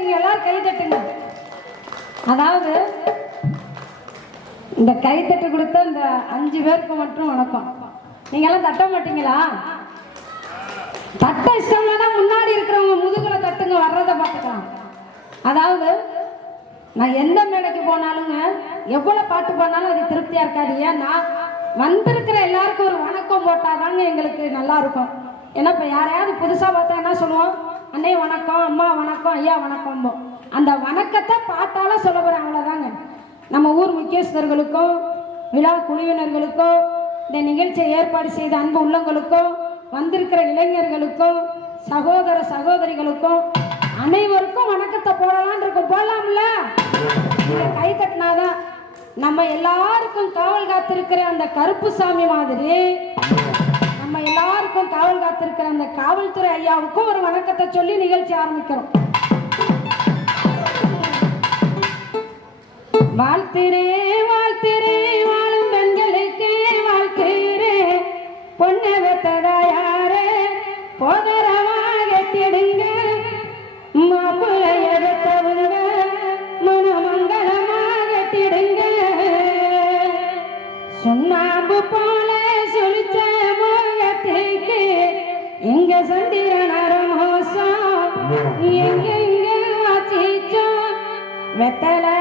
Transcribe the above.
நீங்க கை தட்டுங்க. அதாவது இந்த கைத்தட்டு கொடுத்த இந்த அஞ்சு பேருக்கு மட்டும் வணக்கம். நீங்க எல்லாம் தட்ட மாட்டீங்களா? தட்ட இஷ்டம் முன்னாடி இருக்கிறவங்க முதுகுல தட்டுங்க வர்றதை பார்த்துக்கலாம். அதாவது நான் எந்த மேடைக்கு போனாலுங்க எவ்வளவு பாட்டு பண்ணாலும் அது திருப்தியா இருக்காது. ஏன்னா வந்திருக்கிற எல்லாருக்கும் ஒரு வணக்கம் போட்டாதாங்க எங்களுக்கு நல்லா இருக்கும். ஏன்னா இப்ப யாரையாவது புதுசா பார்த்தா என்ன சொல்லுவோம்? அண்ணே வணக்கம் அம்மா வணக்கம் ஐயா வணக்கம் அந்த வணக்கத்தை பார்த்தாலும் சொல்ல போகிற அவ்வளோதாங்க நம்ம ஊர் முக்கியஸ்தர்களுக்கும் விழா குழுவினர்களுக்கும் இந்த நிகழ்ச்சியை ஏற்பாடு செய்த அன்பு உள்ளங்களுக்கும் வந்திருக்கிற இளைஞர்களுக்கும் சகோதர சகோதரிகளுக்கும் அனைவருக்கும் வணக்கத்தை போடலான் இருக்கும். போடலாம்ல? கை தட்டினாதான் நம்ம எல்லாருக்கும் காவல் காத்திருக்கிற அந்த கருப்பு சாமி மாதிரி நம்ம எல்லாருக்கும் காவல் காத்திருக்கிற அந்த காவல்துறை ஐயாவுக்கும் ஒரு வணக்கத்தை சொல்லி நிகழ்ச்சி ஆரம்பிக்கிறோம். வாழ்த்திரே வாழ்த்திரே வாழும் பெண்களுக்கே வாழ்த்திரே. பொண்ணை வெத்ததாயாரே போதரமாக கெட்டிடுங்க மாப்பிள்ளை எடுத்தவங்க மனமங்கலமாக கெட்டிடுங்க எங்க சந்திரனர மோசம் எங்க எங்க வாச்சிச்சோம் வெத்தலை